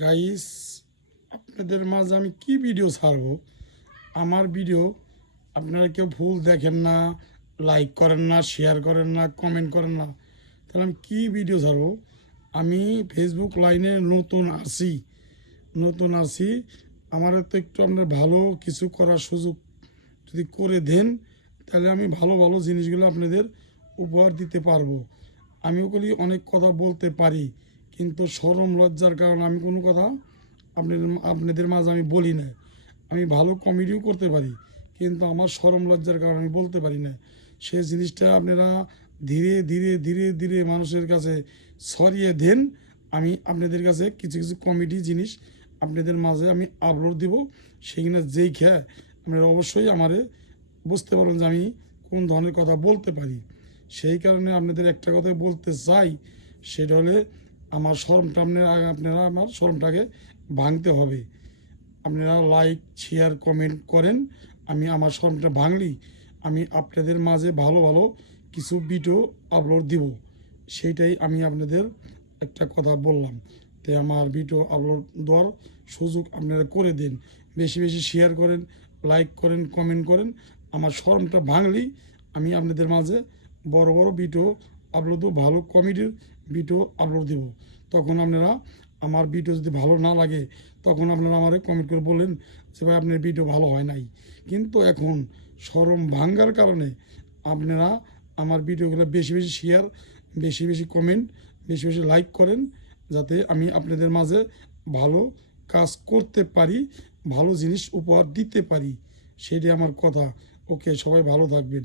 Guys, আপনাদের মাঝে আমি কি ভিডিও ছাড়বো? আমার ভিডিও আপনারা কেউ ভুল দেখেন না, লাইক করেন না, শেয়ার করেন না, কমেন্ট করেন না, তাহলে আমি কি ভিডিও ছাড়বো? আমি ফেসবুক লাইনে নতুন আসি। আমার তো একটু আপনার ভালো কিছু করার সুযোগ যদি করে দেন, তাহলে আমি ভালো ভালো জিনিসগুলো আপনাদের উপহার দিতে পারবো। আমি ওগুলি অনেক কথা বলতে পারি, কিন্তু শরম লজ্জার কারণে আমি কোনো কথা আপনাদের মাঝে আমি বলি না। আমি ভালো কমেডিও করতে পারি, কিন্তু আমার শরম লজ্জার কারণে আমি বলতে পারি না। সে জিনিসটা আপনারা ধীরে ধীরে ধীরে ধীরে মানুষের কাছে ছড়িয়ে দেন। আমি আপনাদের কাছে কিছু কিছু কমেডি জিনিস আপনাদের মাঝে আমি আপলোড দিব। সেখানে যেই খেয়ে আপনারা অবশ্যই আমারে বুঝতে পারবেন যে আমি কোন ধরনের কথা বলতে পারি। সেই কারণে আপনাদের একটা কথাই বলতে চাই, সেটা হলে আমার শরমটা আপনারা আমার শরমটাকে ভাঙতে হবে। আপনারা লাইক শেয়ার কমেন্ট করেন, আমি আমার শরমটা ভাঙলি আমি আপনাদের মাঝে ভালো ভালো কিছু ভিডিও আপলোড দিব। সেইটাই আমি আপনাদের একটা কথা বললাম। তাই আমার ভিডিও আপলোড দেওয়ার সুযোগ আপনারা করে দিন, বেশি বেশি শেয়ার করেন, লাইক করেন, কমেন্ট করেন। আমার শরমটা ভাঙলি আমি আপনাদের মাঝে বড় বড় ভিডিও আপলোড দেবো, ভালো কমেডির ভিডিও আপলোড দেবো। তখন আপনারা আমার ভিডিও যদি ভালো না লাগে, তখন আপনারা আমারে কমেন্ট করে বলেন যে ভাই আপনার ভিডিও ভালো হয় নাই। কিন্তু এখন শরম ভাঙ্গার কারণে আপনারা আমার ভিডিওগুলো বেশি বেশি শেয়ার, বেশি বেশি কমেন্ট, বেশি বেশি লাইক করেন, যাতে আমি আপনাদের মাঝে ভালো কাজ করতে পারি, ভালো জিনিস উপহার দিতে পারি। সেটাই আমার কথা। ওকে, সবাই ভালো থাকবেন।